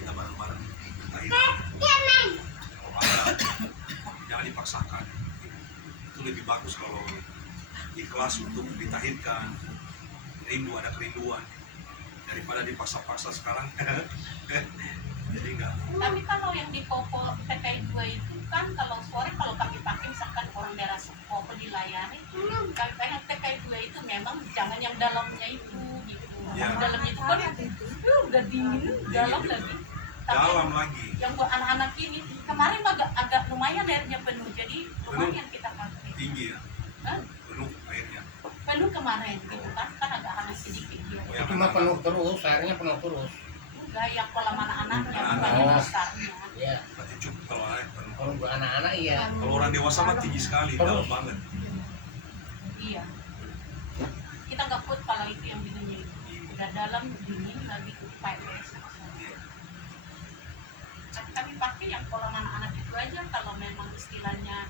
kita bareng-bareng. Kalau ada, jangan dipaksakan. Itu lebih bagus kalau ikhlas untuk ditahirkan, rindu, ada kerinduan daripada dipaksa-paksa sekarang. Jadi enggak. Tapi kalau yang di Popo TKI 2 itu kan kalau sore kalau kami pakai misalkan orang daerah Popo dilayani, kami pengen TKI 2 itu memang jangan yang dalamnya itu gitu. Ya. Yang dalamnya itu kan udah dingin, dalam juga. lagi. Tapi Dalam lagi. yang buat anak-anak ini kemarin agak lumayan airnya penuh, jadi lumayan kita pakai. Tinggi ya, Hah? penuh airnya. Penuh kemarin gitu kan agak hangat sedikit dia. Oh, yang Itu mah penuh terus, airnya penuh terus. Enggak yang kolam anak-anaknya bukan Anak-anak. yang besarnya. Iya. berarti cukup kalau air penuh. Kalau buat anak-anak iya. Kalau orang dewasa mah tinggi sekali, Terus. dalam banget. Iya. Kita nggak kuat kalau itu yang dinginnya itu. Udah dalam dingin lagi pipes. Kami pakai yang kolam anak-anak itu aja kalau memang istilahnya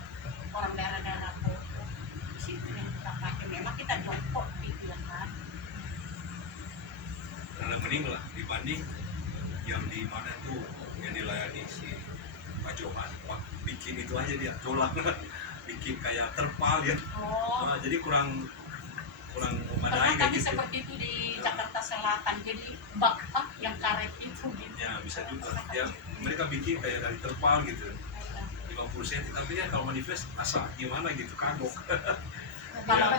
orang daerah-daerah Popo. Di situ yang kita pakai. Memang kita jongkok gitu ya kan. Karena mending lah dibanding yang di mana tuh yang dilayani si Pak Johan. Wah, bikin itu aja dia tulang, bikin kayak terpal ya. Oh. Nah, jadi kurang Karena memadai kayak kami gitu. seperti itu di Jakarta Selatan. Jadi bak yang karet itu gitu. Ya bisa juga. Ya mereka bikin kayak dari terpal gitu. 50 cm, tapi ya kalau manifest asa gimana gitu kagok. Kalau Ya.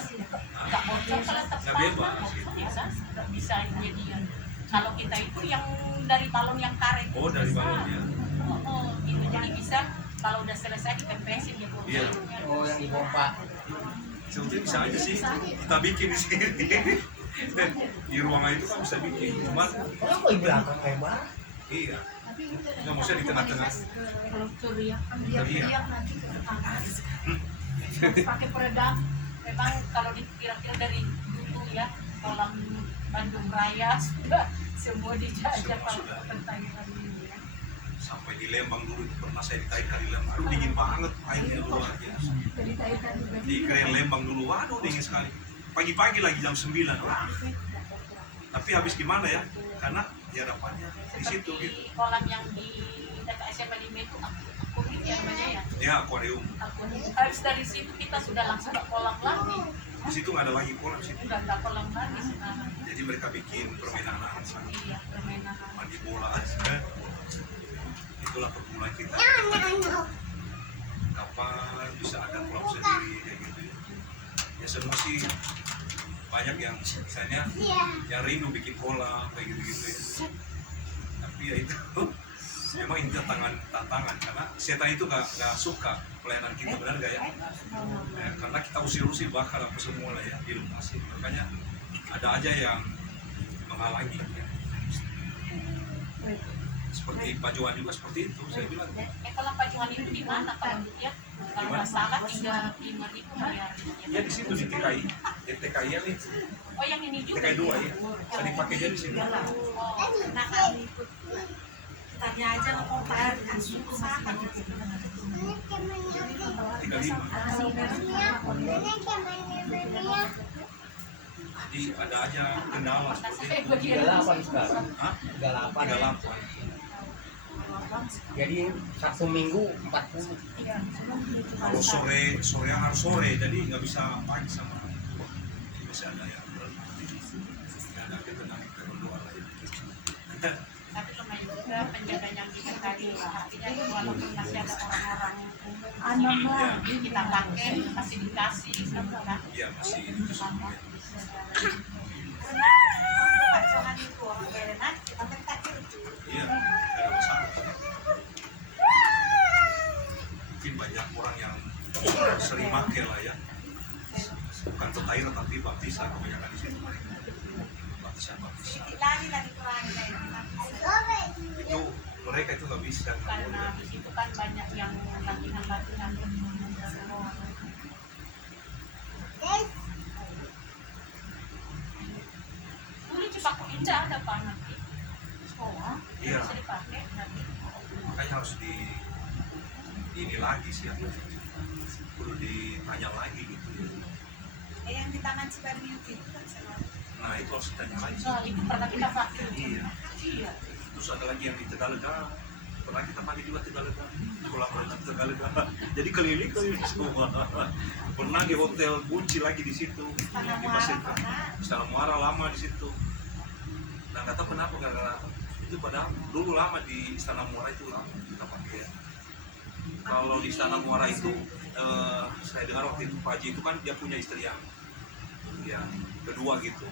nggak bocor kalau Nggak terpal bebas, bocor gitu. biasa nggak bisa jadian. Kalau kita itu yang dari balon yang karet. Oh, dari bisa. balon, ya. Oh, gitu. Jadi bisa kalau udah selesai ditempesin ya. Iya. Oh, yang dipompa. Sebetulnya bisa aja sih kita bikin di sini. Di ruangan itu kan bisa bikin, cuman Kenapa di belakang lebar? iya. Nggak maksudnya di tengah-tengah. Kalau teriak kan Iya. teriak nanti ke panas. Harus pakai peredam. Memang kalau dikira-kira dari dulu ya kolam Bandung Raya sudah semua dijajah Semua kalau sudah. pertanyaan ini ya. Sampai di Lembang dulu itu pernah saya ditahirkan di Lembang. Aduh dingin banget airnya luar biasa. Di Keren Lembang dulu, waduh dingin sekali. Pagi-pagi lagi jam 9. Wah. Tapi habis gimana ya? Karena di hadapannya di situ Seperti gitu. kolam yang di dekat SMA 5 itu akuarium ya namanya ya. Ya akuarium. Akuarium. Habis dari situ kita sudah langsung ke kolam lagi. Di situ nggak ada lagi kolam situ. Udah nggak kolam lagi sekarang. Jadi mereka bikin permainan anak sana. Iya, permainan. Mandi bola aja. Itulah pergumulan kita. Kapan bisa ada kolam sendiri kayak gitu ya. Ya semua sih banyak yang misalnya yang rindu bikin kolam kayak gitu-gitu ya. Tapi ya itu memang ini tantangan karena setan itu nggak suka pelayanan kita, benar nggak ya? Ya, karena kita usir-usir bakar apa semua lah ya di lokasi, makanya ada aja yang menghalangi ya. Seperti Pak Johan juga seperti itu, saya bilang Kalau Pak Johan itu di mana kalau dia? Kalau nggak salah 35.000 bayar. ya di situ di TKI, di TKI ya nih, Oh yang ini juga. TKI 2 ya, saya dipakai aja di sini. Oh, Nah kami ikut tanya aja ke Pak Asuh sana. 35. Jadi ada aja kendala seperti itu. 38 sekarang. Hah? 38. 38. Jadi Sabtu Minggu 40. Kalau sore harus sore, jadi nggak bisa pagi sama itu. Jadi masih ada yang nggak ada ketenangan kita berdoa lah ya. tapi lumayan juga penjaga yang kita tadi artinya walaupun masih ada orang-orang Ya, kita pakai masih dikasih gitu kan. iya masih itu semua. Pak Johan itu orang berenang kita minta itu. Iya, nggak ada masalah. Mungkin banyak orang yang sering pakai lah ya. Bukan tetair tapi baptisan kebanyakan di situ mereka. Baptisan. Sedikit lagi lah dikurangi dari Itu mereka itu nggak bisa. Karena di situ kan banyak yang latihan-latihan dulu Cipaku Indah ada pak nanti sekolah Iya. bisa dipakai nanti. Makanya harus ini lagi sih ya. Perlu ditanya lagi gitu. yang di tangan Cibarni itu kan selalu. Nah itu harus ditanya lagi. Nah, itu pernah kita pakai. Iya. Iya. Terus ada lagi yang di Tegalega, pernah kita pakai juga Tegalega, kolam renang Tegalega. Jadi keliling semua. Pernah di hotel Bunci lagi di situ, di Pasir Istana Muara lama di situ. Nah nggak tahu kenapa, gara-gara itu padahal dulu lama di Istana Muara itu lama kita pakai. Kalau di Istana Muara itu saya dengar waktu itu Pak Haji itu kan dia punya istri yang kedua gitu.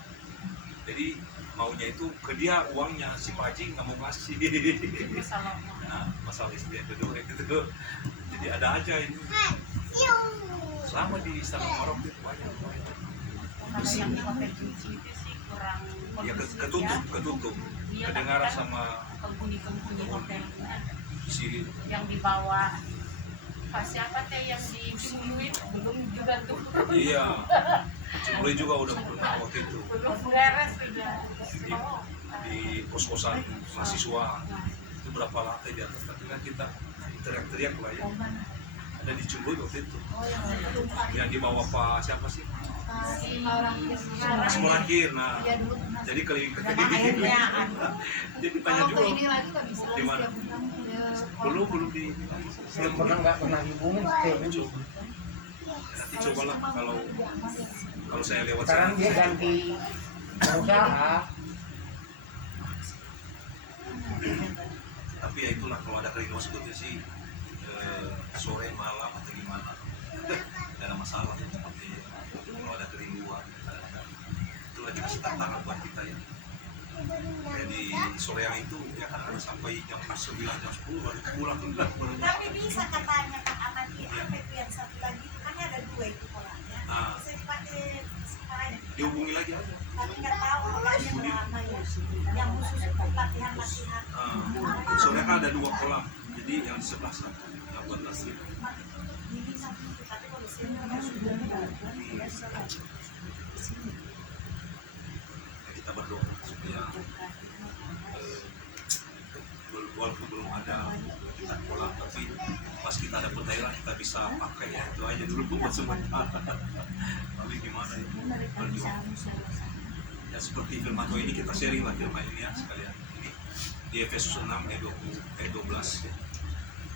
Jadi maunya itu ke dia uangnya, si Pak Haji nggak mau ngasih. Masalah Nah, masalah istri yang kedua gitu. Jadi ada aja ini. Selama di Istana Muara itu banyak. kalau yang di hotel Junci itu sih kurang Ya kondusif ketutup. Iya, Kedengaran kan sama penghuni hotelnya si yang di bawah Pak siapa teh yang di Cimuit belum juga tuh iya. Cimuli juga udah pernah waktu itu belum beres sudah. di kos-kosan mahasiswa. Itu berapa lantai di atas, tapi kan kita teriak-teriak lah ya. Ada di Cimuli waktu itu. Yang di bawah Pak siapa sih? Mas Mulakir. Nah, jadi keliling-keliling. Jadi tanya juga di mana? Belum di. Belum pernah dihubungin kayak gitu. Nanti cobalah kalau saya lewat Sekarang sana. dia ganti pengusaha. Tapi ya itulah, kalau ada kerinduan sebetulnya sih sore malam atau gimana nggak ada masalah ya, seperti kalau ada kerinduan itu lagi kasih tantangan buat kita ya. Jadi sore yang itu ya kadang-kadang sampai jam 9 jam 10 baru pulang. Tapi bisa katanya Kak Amati, apa itu yang satu lagi itu kan ada dua itu kolamnya. Nah. Bisa dipakai sekarang. Dihubungi lagi aja. Tapi nggak tahu orangnya berapa ya. Yang khusus untuk latihan-latihan. Soalnya kan ada 2 kolam, jadi yang di sebelah satu yang buat latihan. Ini satu itu, tapi kalau sini kan sudah Kita berdoa supaya walaupun belum ada kita kolam, tapi pas kita ada daerah kita bisa pakai ya, itu aja dulu buat sementara. Tapi gimana ya, berjuang. Ya seperti film atau ini kita sharing lah film ini ya sekalian. Ini di Efesus 6 ayat 12 ya.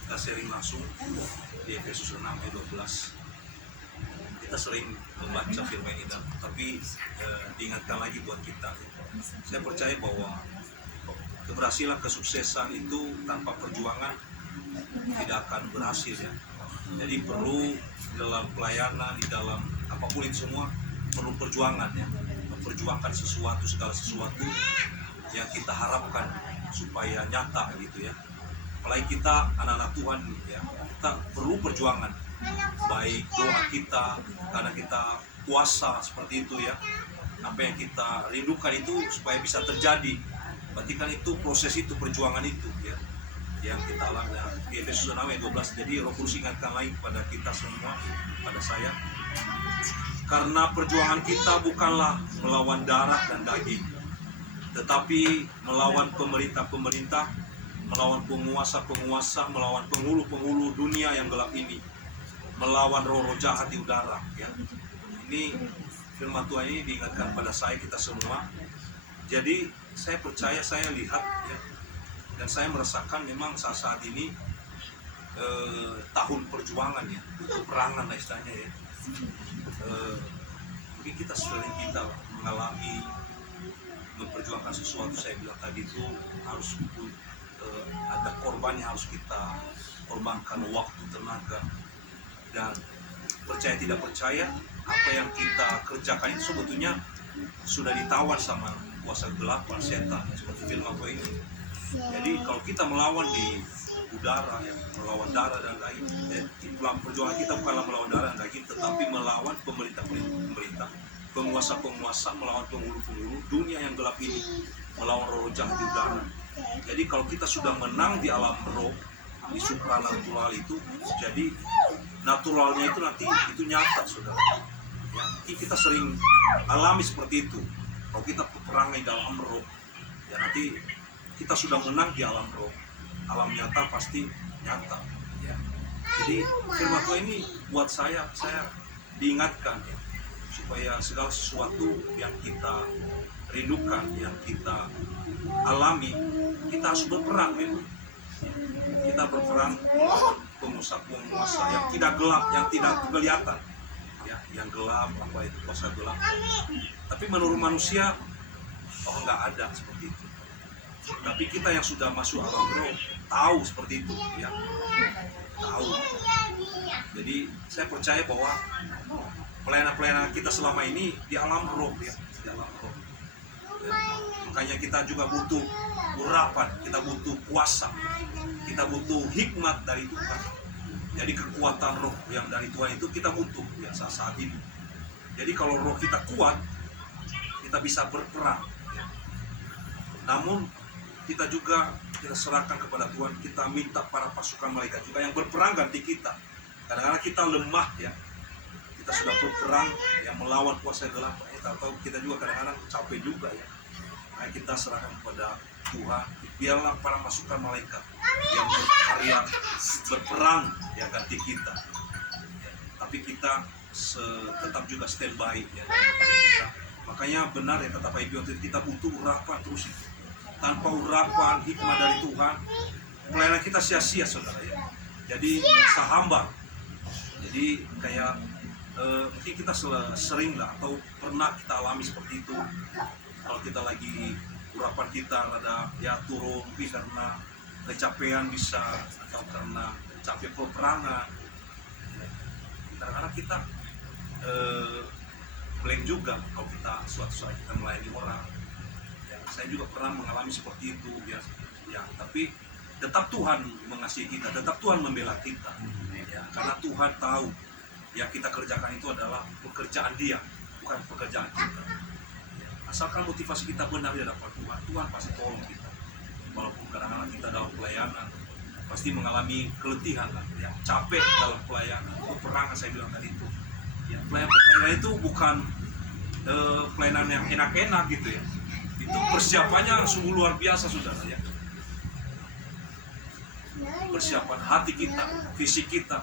Kita sharing langsung di Efesus 6 ayat 12. Kita sering membaca film ini, tapi diingatkan lagi buat kita. Saya percaya bahwa keberhasilan, kesuksesan itu tanpa perjuangan tidak akan berhasil ya. Jadi perlu dalam pelayanan, di dalam apapun itu semua perlu perjuangan ya. Memperjuangkan sesuatu, segala sesuatu yang kita harapkan supaya nyata gitu ya. Apalagi kita anak-anak Tuhan ya, kita perlu perjuangan. Baik doa kita, karena kita puasa seperti itu ya. Apa yang kita rindukan itu supaya bisa terjadi. Berarti kan itu proses itu, perjuangan itu ya, yang kita alami di Efesus 6 ayat 12. Jadi Roh Kudus ingatkan lagi kepada kita semua, pada saya, karena perjuangan kita bukanlah melawan darah dan daging, tetapi melawan pemerintah-pemerintah, melawan penguasa-penguasa, melawan penghulu-penghulu dunia yang gelap ini, melawan roh-roh jahat di udara ya. Ini firman Tuhan ini diingatkan pada saya, kita semua. Jadi saya percaya, saya lihat ya, dan saya merasakan memang saat ini tahun perjuangan ya, peperangan lah istilahnya ya. Mungkin kita sering mengalami memperjuangkan sesuatu. Saya bilang tadi itu harus ada korban yang harus kita korbankan, waktu, tenaga, dan percaya tidak percaya apa yang kita kerjakan itu sebetulnya sudah ditawan sama kuasa gelap, setan seperti film apa ini. Jadi kalau kita melawan di udara ya, melawan darah dan daging, perjuangan kita bukanlah melawan darah dan daging, tetapi melawan pemerintah, penguasa-penguasa, melawan penghulu-penghulu dunia yang gelap ini, melawan roh jahat di udara. Jadi kalau kita sudah menang di alam roh, di supranatural itu, jadi naturalnya itu nanti itu nyata saudara ya. Kita sering alami seperti itu. Kalau kita peperangan di dalam roh ya, nanti kita sudah menang di alam roh, alam nyata pasti nyata ya. Jadi firman Tuhan ini buat saya diingatkan ya, supaya segala sesuatu yang kita rindukan, yang kita alami, kita harus berperang memang. Kita berperang melawan penguasa-penguasa yang tidak gelap, yang tidak kelihatan, ya, yang gelap, apa itu kuasa gelap. Tapi menurut manusia, oh nggak ada seperti itu. Tapi kita yang sudah masuk alam roh tahu seperti itu, ya, tahu. Jadi saya percaya bahwa pelayanan-pelayanan kita selama ini di alam roh, ya, di alam roh. Ya, makanya kita juga butuh urapan, kita butuh kuasa, kita butuh hikmat dari Tuhan. Jadi kekuatan roh yang dari Tuhan itu kita butuh, ya, saat ini. Jadi kalau roh kita kuat, kita bisa berperang, ya. Namun kita juga kita serahkan kepada Tuhan, kita minta para pasukan malaikat juga yang berperang ganti kita. Kadang-kadang kita lemah, ya, kita sudah berperang yang melawan kuasa gelap, atau kita juga kadang-kadang capek juga, ya. Nah, kita serahkan kepada Tuhan, biarlah para pasukan malaikat yang berkarya berperang, ya, ganti kita, ya. Tapi kita tetap juga standby, ya, kita. Makanya benar, ya, kata Pak Ibi, kita butuh urapan terus itu. Tanpa urapan hikmah dari Tuhan, pelayanan kita sia-sia, saudara, ya. Jadi sahamba. Jadi kayak mungkin kita sering lah atau pernah kita alami seperti itu. Kalau kita lagi urapan kita ada, ya, turun, mungkin karena kecapean bisa, atau karena capek peperangan. Kadang-kadang kita blank juga kalau kita suatu saat kita melayani orang. Ya, saya juga pernah mengalami seperti itu, ya, ya. Tapi tetap Tuhan mengasihi kita, tetap Tuhan membela kita, ya, karena Tuhan tahu yang kita kerjakan itu adalah pekerjaan Dia, bukan pekerjaan kita. Ya, asalkan motivasi kita benar di hadapan Tuhan, Tuhan pasti tolong kita. Walaupun kadang-kadang kita dalam pelayanan pasti mengalami keletihan, lah, ya, capek dalam pelayanan, peperangan saya bilang tadi itu. Ya, pelayanan itu bukan pelayanan yang enak-enak gitu, ya. Itu persiapannya sungguh luar biasa, saudara, ya. Persiapan hati kita, fisik kita,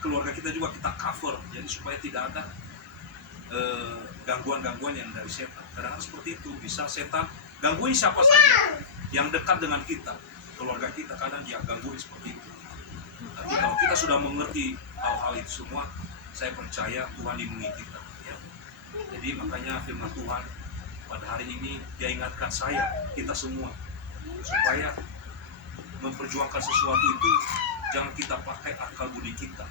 keluarga kita juga kita cover, jadi supaya tidak ada gangguan-gangguan yang dari setan. Kadang-kadang seperti itu, bisa setan gangguin siapa saja yang dekat dengan kita, keluarga kita, kadang dia gangguin seperti itu. Tapi kalau kita sudah mengerti hal-hal itu semua, saya percaya Tuhan lindungi kita, ya. Jadi makanya firman Tuhan pada hari ini Dia ingatkan saya, kita semua, supaya memperjuangkan sesuatu itu jangan kita pakai akal budi kita,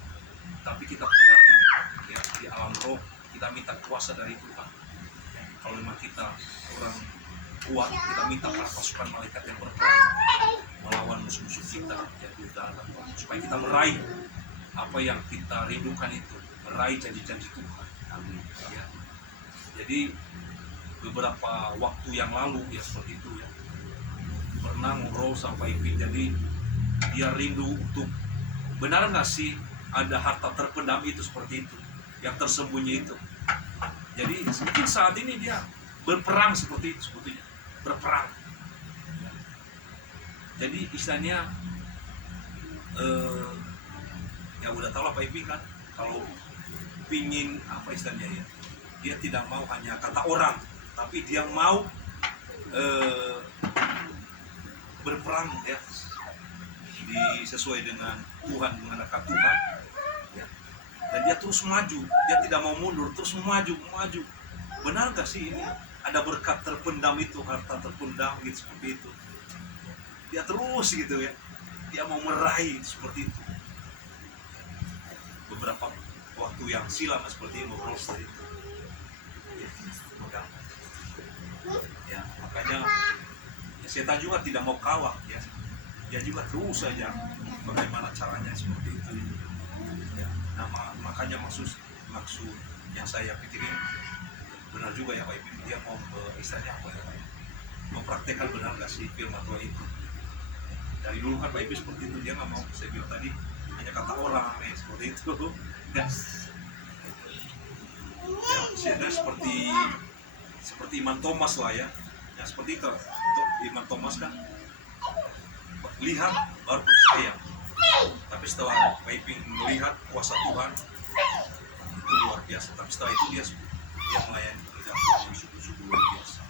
tapi kita perangi, ya, di alam roh. Kita minta kuasa dari Tuhan. Kalau memang kita orang kuat, kita minta para pasukan malaikat yang berperang melawan musuh-musuh kita, ya, di udara, supaya kita meraih apa yang kita rindukan itu, meraih janji-janji Tuhan. Amin. Ya. Jadi beberapa waktu yang lalu, ya, seperti itu, ya, pernah ngobrol sampai Ibi, jadi dia rindu untuk, benar nggak sih ada harta terpendam itu seperti itu, yang tersembunyi itu. Jadi mungkin saat ini dia berperang seperti itu sebetulnya, berperang. Jadi istilahnya ya udah tahu lah Pak Ibi kan, kalau pingin apa istilahnya, ya, dia tidak mau hanya kata orang, tapi dia mau berperang, ya, sesuai dengan Tuhan, mengandalkan Tuhan, ya. Dan dia terus maju, dia tidak mau mundur, terus maju. Benar gak sih ini ada berkat terpendam itu, harta terpendam gitu, seperti itu. Dia terus gitu, ya, dia mau meraih seperti itu. Beberapa waktu yang silam seperti ini ngobrol seperti itu, ya, makanya ya, setan juga tidak mau kalah, ya. Dia juga terus saja bagaimana caranya seperti itu, ya. Nah, makanya maksud yang saya pikirin benar juga, ya Pak Ibi, dia mau istilahnya apa, ya, mempraktekkan benar nggak sih firman Tuhan itu. Dari dulu kan Pak Ibi seperti itu, dia nggak mau, saya bilang tadi, hanya kata orang, ya, seperti itu, ya. Ya, seperti Iman Thomas lah, ya. Ya seperti itu, untuk Iman Thomas kan lihat baru percaya, tapi setelah Pak Iping melihat kuasa Tuhan itu luar biasa. Tapi setelah itu dia melayani, tidak sungguh-sungguh luar biasa.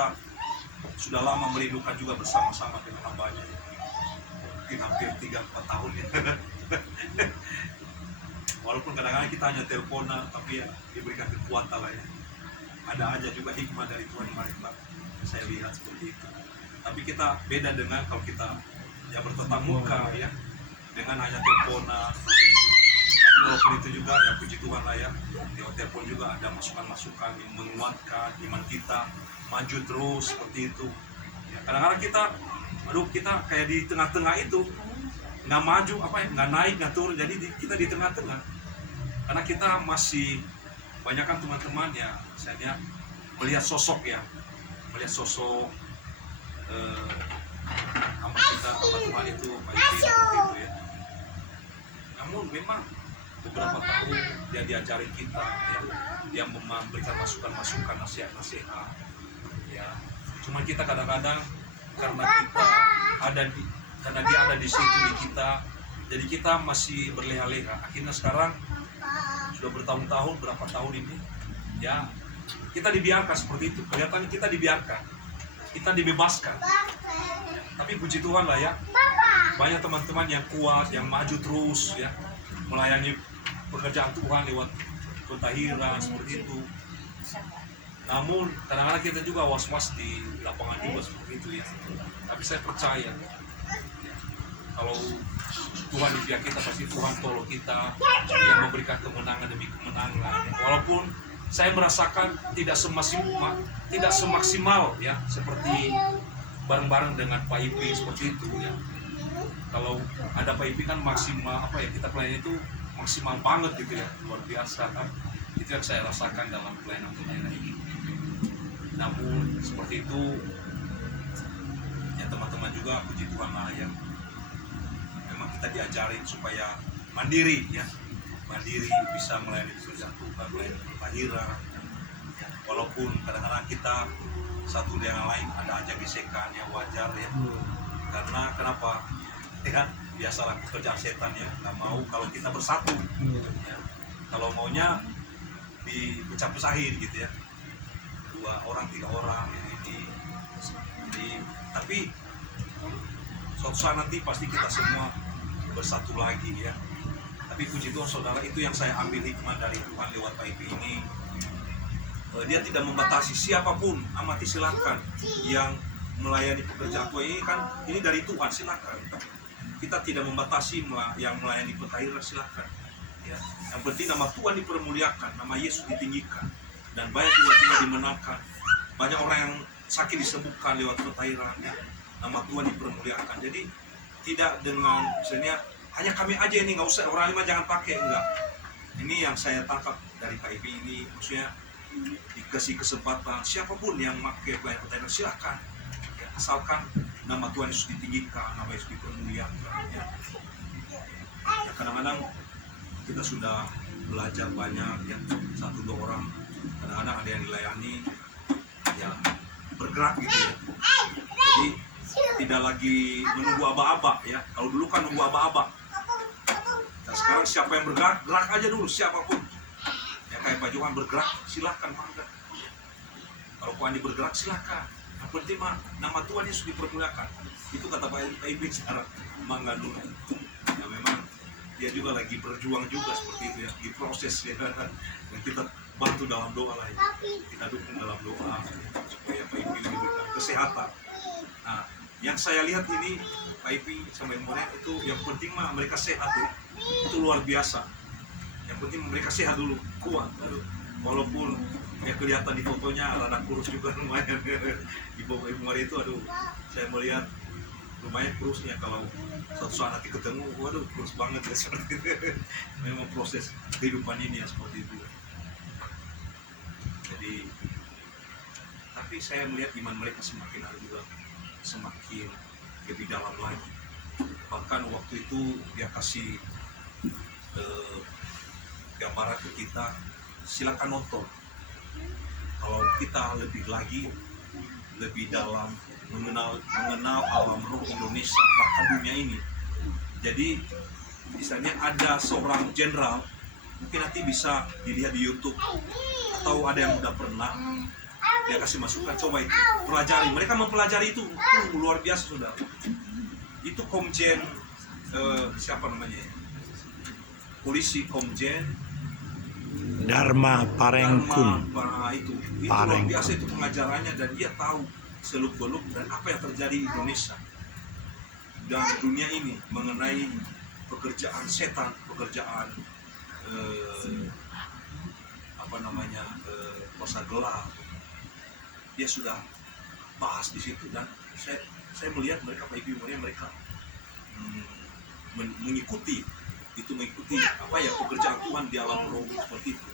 kita sudah lama merindukan juga bersama-sama dengan hambanya, mungkin hampir 3-4 tahun ya. Walaupun kadang-kadang kita hanya teleponan, tapi ya diberikan kekuatan lah ya. Ada aja juga hikmah dari Tuhan mereka, saya lihat seperti itu. Tapi kita beda dengan kalau kita ya bertatap muka ya, dengan hanya teleponan. Walaupun itu juga ya puji Tuhan lah ya, di telepon juga ada masukan-masukan yang menguatkan iman kita, maju terus seperti itu. Ya, kadang-kadang kita kayak di tengah-tengah itu, nggak maju nggak naik nggak turun, jadi kita di tengah-tengah karena kita masih banyak kan teman-teman ya, misalnya melihat sosok hamba Tuhan itu baik seperti itu ya. Namun memang beberapa tahun dia diajari kita ya, dia memberikan masukan-masukan, nasihat-nasihat ya. Cuma kita kadang-kadang karena dia ada di situ di kita, jadi kita masih berleha-leha. Akhirnya sekarang sudah bertahun-tahun, berapa tahun ini ya, kita dibiarkan seperti itu. Kelihatannya kita dibiarkan, kita dibebaskan ya. Tapi puji Tuhan lah ya, banyak teman-teman yang kuat, yang maju terus ya, melayani pekerjaan Tuhan lewat pentahiran seperti itu. Namun kadang-kadang kita juga was-was di lapangan juga seperti itu ya. Tapi saya percaya kalau Tuhan di pihak kita, pasti Tuhan tolong kita, yang memberikan kemenangan demi kemenangan. Walaupun saya merasakan tidak semaksimal ya, seperti bareng-bareng dengan Pak Ipi seperti itu ya. Kalau ada Pak Ipi kan maksimal kita pelayanan itu maksimal banget gitu ya, luar biasa kan. Itu yang saya rasakan dalam pelayanan ini. Namun seperti itu ya, teman-teman juga puji Tuhan lah ya, memang kita diajarin supaya mandiri ya, bisa melayani pekerjaan Tuhan, melayani pentahiran ya. Walaupun kadang-kadang kita satu dengan lain ada aja gesekan ya, wajar ya. Karena kenapa ya, biasalah pekerjaan setan ya, nggak mau kalau kita bersatu ya. Kalau maunya dipecah-pecahin gitu ya, 2 orang 3 orang ini. Jadi tapi suatu saat nanti pasti kita semua bersatu lagi ya. Tapi puji Tuhan saudara, itu yang saya ambil hikmah dari Tuhan lewat Pak Ipi ini. Dia tidak membatasi siapapun, amati silakan yang melayani pekerjaan Tuhan ini, kan ini dari Tuhan, silakan. Kita tidak membatasi yang melayani pentahiran, silakan ya. Yang penting nama Tuhan dipermuliakan, nama Yesus ditinggikan, dan banyak jiwa-jiwa dimenangkan, banyak orang yang sakit disembuhkan lewat pentahiran ya. Nama Tuhan dipermuliakan. Jadi tidak dengan misalnya hanya kami aja ini, nggak usah orang lain jangan pakai, enggak. Ini yang saya tangkap dari Pak Ipi ini, maksudnya dikasih kesempatan siapapun yang pakai pelayanan pentahiran silahkan ya, asalkan nama Tuhan Yesus ditinggikan, nama Yesus dipermuliakan ya. Ya, kadang-kadang kita sudah belajar banyak ya, 1-2 orang, kadang-kadang ada yang dilayani ya, bergerak gitu ya. Jadi tidak lagi menunggu aba-aba ya. Kalau dulu kan nunggu aba-aba. Nah, sekarang siapa yang bergerak, gerak aja dulu siapapun. Ya kayak Pak Johan bergerak, silahkan mangga. Kalau Pak Andi bergerak, silahkan. Yang penting nama Tuhan Yesus dipermuliakan. Itu kata Pak Ibi secara mangga dulu. Ya memang dia juga lagi berjuang juga seperti itu ya, diproses ya. Dan kita bantu dalam doa lah ya. Kita dukung dalam doa supaya Pak Ibi diberikan kesehatan. Nah, yang saya lihat ini Pak Ipi sama Monet itu yang penting mereka sehat ya. Itu luar biasa. Yang penting mereka sehat dulu, kuat. Walaupun ya kelihatan di fotonya rada kurus juga lumayan. Di bawah Ibu Maria itu saya melihat lumayan kurusnya. Kalau suatu saat nanti ketemu, waduh kurus banget ya seperti itu. Memang proses kehidupan ini ya seperti itu. Jadi tapi saya melihat iman mereka semakin lebih dalam lagi. Bahkan waktu itu dia kasih gambaran ke kita, silakan nonton. Kalau kita lebih dalam mengenal alam roh Indonesia, bahkan dunia ini. Jadi misalnya ada seorang jenderal, mungkin nanti bisa dilihat di YouTube, atau ada yang udah pernah dia kasih masukan, coba itu pelajari. Mereka mempelajari itu luar biasa sudah. Itu Komjen siapa namanya ya? Polisi Komjen Dharma Parengkun. Itu luar biasa itu pengajarannya, dan dia tahu seluk-beluk dan apa yang terjadi di Indonesia dan dunia ini mengenai pekerjaan setan, pekerjaan kuasa gelap. Dia sudah bahas di situ, dan saya melihat mereka mereka mengikuti apa ya pekerjaan Tuhan di alam roh seperti itu,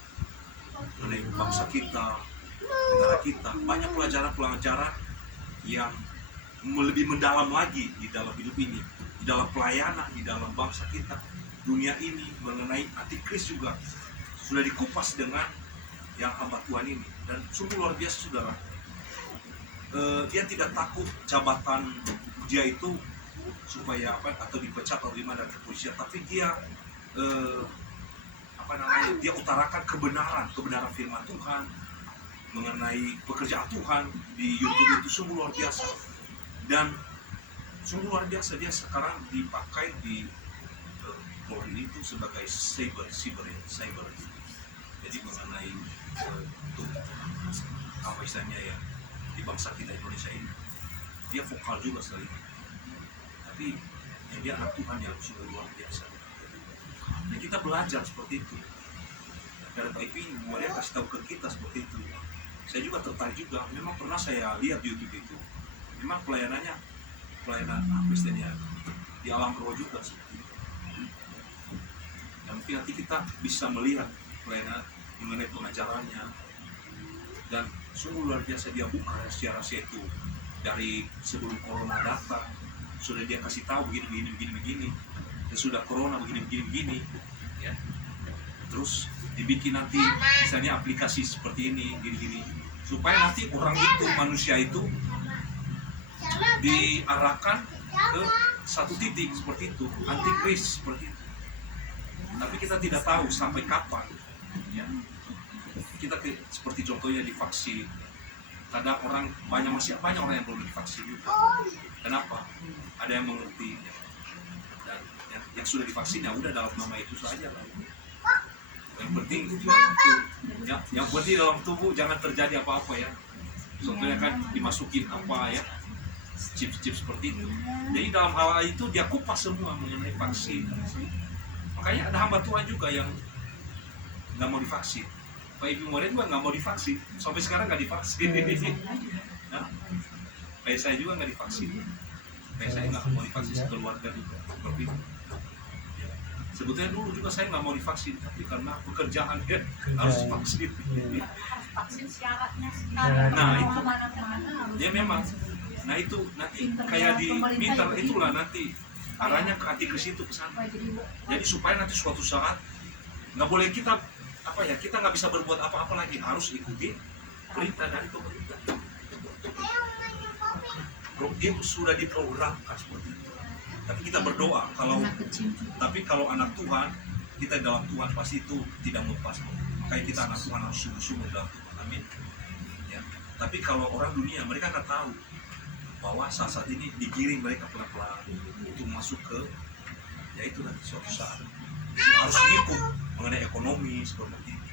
mengenai bangsa kita, negara kita. Banyak pelajaran yang lebih mendalam lagi di dalam hidup ini, di dalam pelayanan, di dalam bangsa kita, dunia ini, mengenai antikris juga sudah dikupas dengan yang hamba Tuhan ini. Dan sungguh luar biasa saudara. Dia tidak takut jabatan dia itu supaya atau dipecat atau di mana kepolisian, tapi dia dia utarakan kebenaran firman Tuhan mengenai pekerjaan Tuhan di YouTube. Itu sungguh luar biasa, dan sungguh luar biasa dia sekarang dipakai di Polri itu sebagai cyber. Jadi mengenai apa istilahnya ya, di bangsa kita Indonesia ini dia vokal juga sekali, tapi dia anak Tuhan yang sudah luar biasa. Dan kita belajar seperti itu. Dari Pak Ipi, mereka kasih tahu ke kita seperti itu. Saya juga tertarik juga. Memang pernah saya lihat di YouTube itu. Memang pelayanan apa istilahnya di alam roh juga seperti itu. Dan mungkin nanti kita bisa melihat pelayanan mengenai pengajarannya. Dan sungguh luar biasa dia buka rahasia-rahasia itu dari sebelum corona datang. Sudah dia kasih tahu begini. Dan sudah corona begini ya. Terus dibikin nanti misalnya aplikasi seperti ini gini supaya nanti orang itu, manusia itu diarahkan ke satu titik seperti itu, antikris seperti itu. Tapi kita tidak tahu sampai kapan ya. Kita seperti contohnya divaksin, kadang masih banyak orang yang belum divaksin juga. Kenapa? Ada yang mengerti ya. Dan yang sudah divaksin ya udah dalam nama itu saja lah. Yang penting yang penting dalam tubuh jangan terjadi apa-apa ya. Contohnya kan dimasukin apa ya, chip seperti itu. Jadi dalam hal itu dia kupas semua mengenai vaksin. Makanya ada hamba Tuhan juga yang nggak mau divaksin. Pak Ibu Moren juga nggak mau divaksin, sampai sekarang nggak divaksin. Nah, kayak saya juga nggak divaksin. Kayak saya nggak mau divaksin sekeluarga juga seperti itu. Sebetulnya dulu juga saya nggak mau divaksin, tapi karena pekerjaan ya harus divaksin. Harus vaksin syaratnya sekarang. Nah itu, Kemana-mana dia memang. Nah itu nanti kayak di Twitter itulah nanti arahnya ke antikris itu ke sana. Jadi supaya nanti suatu saat nggak boleh kita nggak bisa berbuat apa-apa lagi, harus ikuti perintah dari pemerintah. Dia sudah diprogramkan seperti itu. Tapi kita berdoa kalau anak Tuhan, kita dalam Tuhan pasti itu tidak lepas. Makanya kita anak Tuhan harus sungguh-sungguh dalam Tuhan. Amin. Ya. Tapi kalau orang dunia, mereka nggak tahu bahwa saat ini digiring mereka pelan-pelan untuk masuk ke yaitu nanti suatu saat. Jadi harus ikut mengenai ekonomi seperti itu.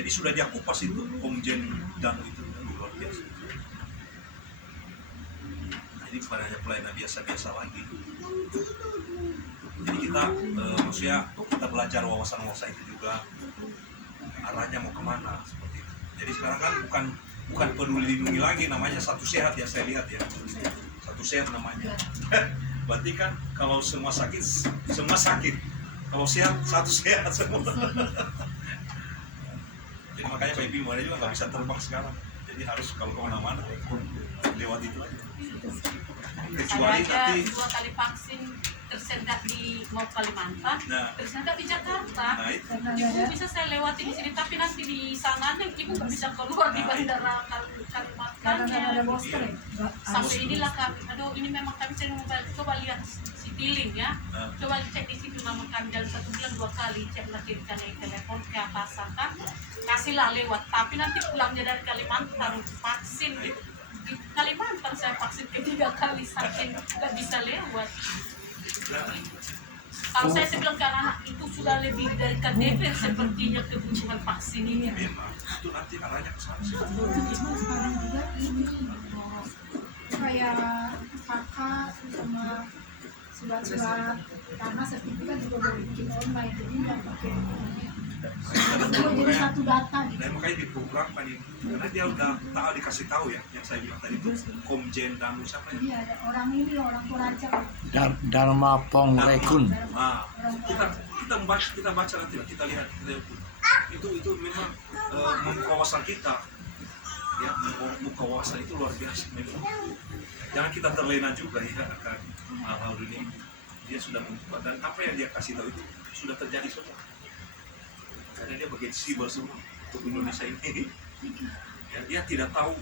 Jadi sudah dia kupas itu Komjen dan itu luar biasa. Jadi bukan hanya pelayanan biasa-biasa lagi. Jadi kita maksudnya kita belajar wawasan-wawasan itu juga arahnya mau kemana seperti itu. Jadi sekarang kan bukan peduli lindungi lagi, namanya satu sehat ya, saya lihat ya, satu sehat namanya. Berarti kan kalau semua sakit, kalau sehat satu sehat semua. Jadi makanya Pak Ibi Muda juga nggak bisa terbang sekarang. Jadi harus kalau kemana-mana lewat itu aja. Kecuali saya aja nanti 2 kali vaksin tersendat di mau Kalimantan, Nah, tersendat di Jakarta. nah itu. Ibu bisa saya lewati di sini, tapi nanti di sana nih ibu nggak bisa keluar di Nah, bandara Karena ada Kalimantannya. booster ya. Sampai inilah kami, aduh ini memang kami sering coba lihat Citylink ya, Nah, coba cek di situ nama kami dalam 1 bulan 2 kali cek nanti rencana telepon ke atasan kan, kasihlah lewat. Tapi nanti pulangnya dari Kalimantan harus vaksin di Kalimantan saya vaksin ketiga kali saking nggak bisa lewat. nah, Kalau saya bilang ke anak itu sudah lebih dari KTP sepertinya kebutuhan vaksin ini. memang itu nanti arahnya ke sana. Sekarang juga ini kayak kakak sama surat-surat tanah sertifikat juga boleh bikin online, jadi nggak pakai jadi satu data gitu. Dan makanya diprogramkan ini, karena dia udah tahu, dikasih tahu ya, yang saya bilang tadi itu Komjen dan siapa ya. Jadi ada orang ini orang Toraja. Dharma Pongrekun. Nah, kita baca nanti lah, kita lihat itu memang membuka wawasan kita, ya, membuka wawasan itu luar biasa memang. Jangan kita terlena juga ya akan hal-hal dunia. Dia sudah membuka, dan apa yang dia kasih tahu itu sudah terjadi semua. Karena dia bagian siber semua untuk Indonesia ini. Ya, dia tidak tahu,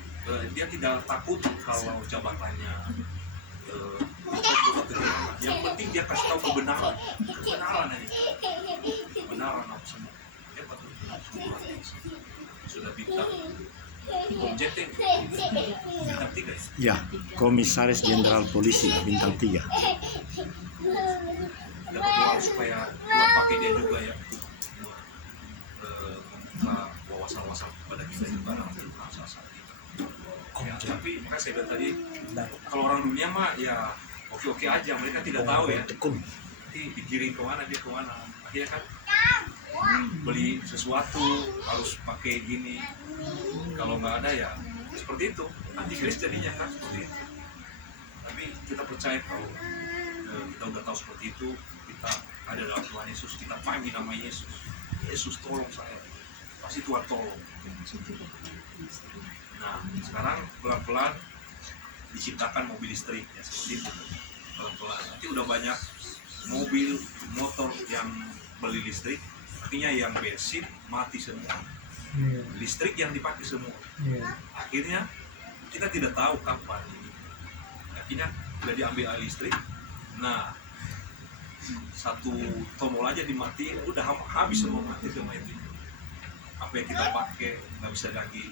dia tidak takut kalau jabatannya yang penting dia kasih tahu kebenaran aja, kebenaran apa semua. Dia betul sudah bintang JT bintang 3 ya. Ya, Komisaris Jenderal Polisi bintang 3. Kita berdoa supaya Tuhan pakai dia juga ya, membuka wawasan-wawasan kepada kita juga dalam berbahasa kita. Ya, tapi makanya saya bilang tadi, kalau orang dunia mah ya oke-oke aja, mereka tidak tahu ya. Nanti digiring kemana dia kemana, akhirnya kan beli sesuatu harus pakai gini. Kalau nggak ada ya seperti itu, antikris jadinya kan seperti itu. Tapi kita percaya kalau kita udah tahu seperti itu, kita ada dalam Tuhan Yesus, kita panggil nama Yesus. Yesus tolong saya, pasti Tuhan tolong. Nah, sekarang pelan-pelan diciptakan mobil listrik ya, seperti itu. Pelan-pelan. Nanti udah banyak mobil, motor yang beli listrik, artinya yang bensin mati semua. Listrik yang dipakai semua. Akhirnya kita tidak tahu kapan ini. Akhirnya udah diambil alih listrik. Nah, satu tombol aja dimatiin, udah habis semua, mati semua itu. Apa yang kita pakai nggak bisa lagi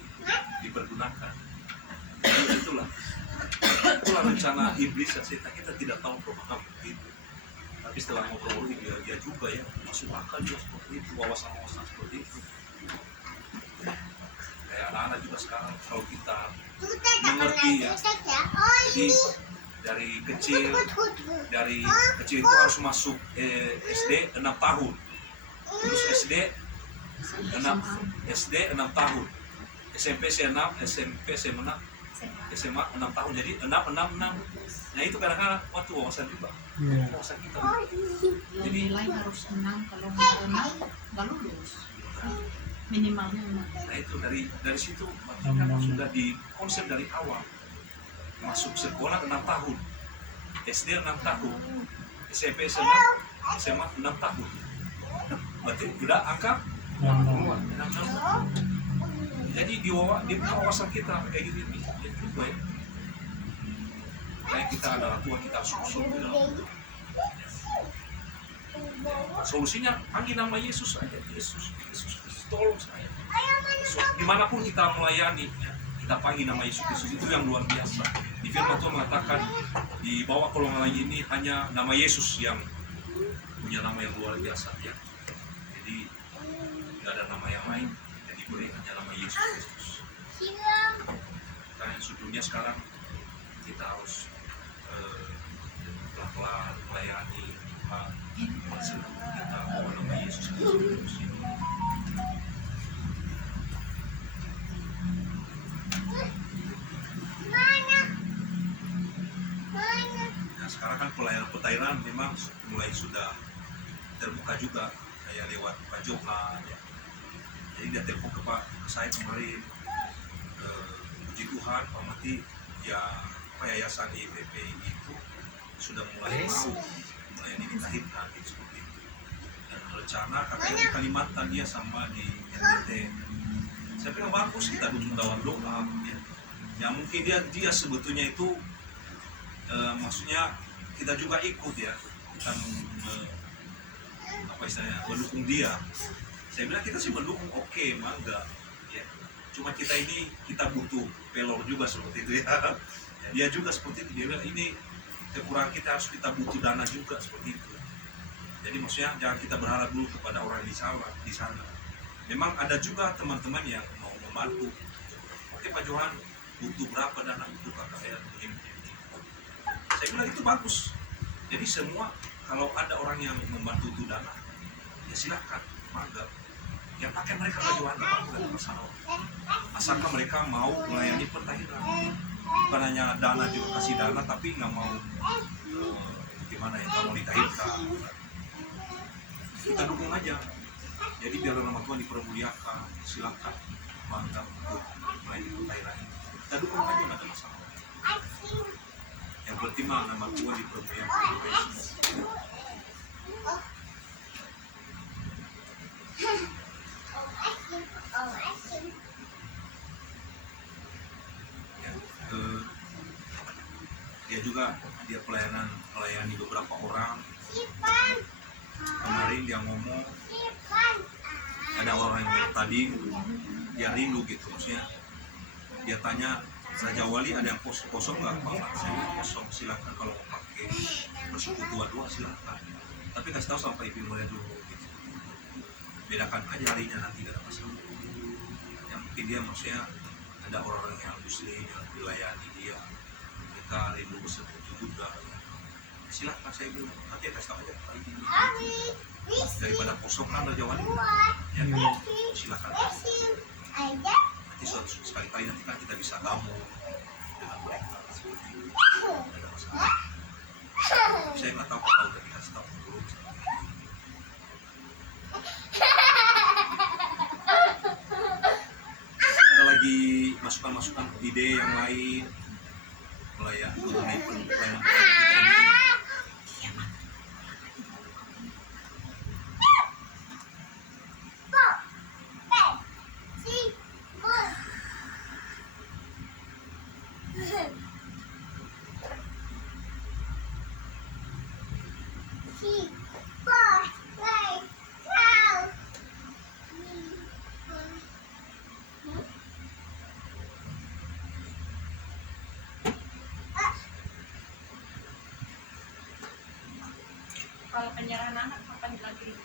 dipergunakan. Jadi itulah rencana iblis ya, setan. Kita tidak tahu program itu. Tapi setelah ngobrol dia juga ya masuk akal juga seperti itu, wawasan-wawasan seperti itu. Kayak anak-anak juga sekarang kalau kita mengerti ya, jadi dari kecil itu harus masuk SD 6 tahun, terus SD 6 tahun, SMP C6, SMP C6, SMA 6 tahun, jadi 6. Nah itu kadang-kadang waktu wawasan juga, wawasan kita. Yang nilai harus 6, kalau nggak 6 nggak lulus. Minimalnya 6. Nah itu dari situ berarti kan sudah di konsep dari awal. Masuk sekolah 6 tahun, SD 6 tahun, SMP SMA 6 tahun. Berarti udah angka 6. Jadi di wawasan kita kayak gini ya juga ya. Kayak kita adalah Tuhan, kita harus usul di dalam Tuhan. Solusinya panggil nama Yesus saja. Yesus tolong saya. Dimanapun kita melayani ya, kita panggil nama Yesus Kristus, itu yang luar biasa. Di firman Tuhan mengatakan di bawah kolongan lain ini hanya nama Yesus yang punya nama yang luar biasa ya. Jadi tidak ada nama yang lain yang diberi, hanya nama Yesus Kristus. Karena dunia sekarang kita harus pelan-pelan melayani Tuhan, kita bawa nama Yesus Kristus. Nah, sekarang kan pelayanan memang mulai sudah terbuka juga, kayak lewat Pak Johan ya. Jadi dia telepon ke saya kemarin, puji Tuhan Pak Mati ya, yayasan IPP itu sudah mulai yang ditahitkan gitu, seperti itu. Dan rencana katanya di Kalimantan dia sama di NTT. Saya bilang bagus, kita dukung lawan doa ya. Ya mungkin dia sebetulnya itu maksudnya kita juga ikut ya, kita apa istilahnya mendukung dia. Saya bilang kita sih mendukung, oke, mangga ya. Cuma kita ini kita butuh pelor juga seperti itu ya. Ya, dia juga seperti itu, dia bilang ini kekurangan kita, harus kita butuh dana juga seperti itu. Jadi maksudnya jangan kita berharap dulu kepada orang di sana. Memang ada juga teman-teman yang mau membantu. Oke Pak Johan, butuh berapa dana untuk KKR ini? Saya bilang itu bagus. Jadi semua kalau ada orang yang membantu itu dana, ya silahkan, mangga. Yang pakai mereka Pak Johan, nggak ada masalah. Asalkan mereka mau melayani pertahira. Bukan hanya dana juga kasih dana, tapi nggak mau gimana ya, nggak mau ditahirkan. Kita dukung aja. Jadi biar nama Tuhan dipermuliakan, silakan mangga untuk melayani pertahira ini. Kita dukung aja, nggak ada masalah. Yang penting mah nama Tuhan dipermuliakan. Dia juga melayani beberapa orang. Kemarin dia ngomong ada orang yang tadi dia rindu gitu, maksudnya dia tanya Raja Wali ada yang kosong nggak Pak? Saya bilang kosong, silakan kalau mau pakai persekutuan dua silakan, tapi kasih tahu sampai IP mulai dulu gitu. Bedakan aja harinya, nanti gak ada masalah. Yang mungkin dia maksudnya ada orang-orang yang muslim yang dilayani dia, kita rindu bersekutu juga. Silakan saya bilang, nanti kasih tahu aja Pak IP daripada kosong kan Raja Wali ya, silakan. Nanti suatu sekali-kali nanti kan kita bisa tamu dengan mereka seperti itu, tidak ada masalah. Saya nggak tahu kalau udah dikasih tahu dulu. Ada lagi masukan-masukan ide yang lain melayani mengenai pelayanan kita ini. Kalau penyerahan anak kapan lagi?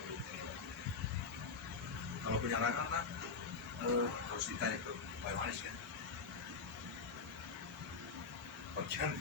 Kalau penyarangan anak harus ditanya ke Pak Yohanes ya. Bagian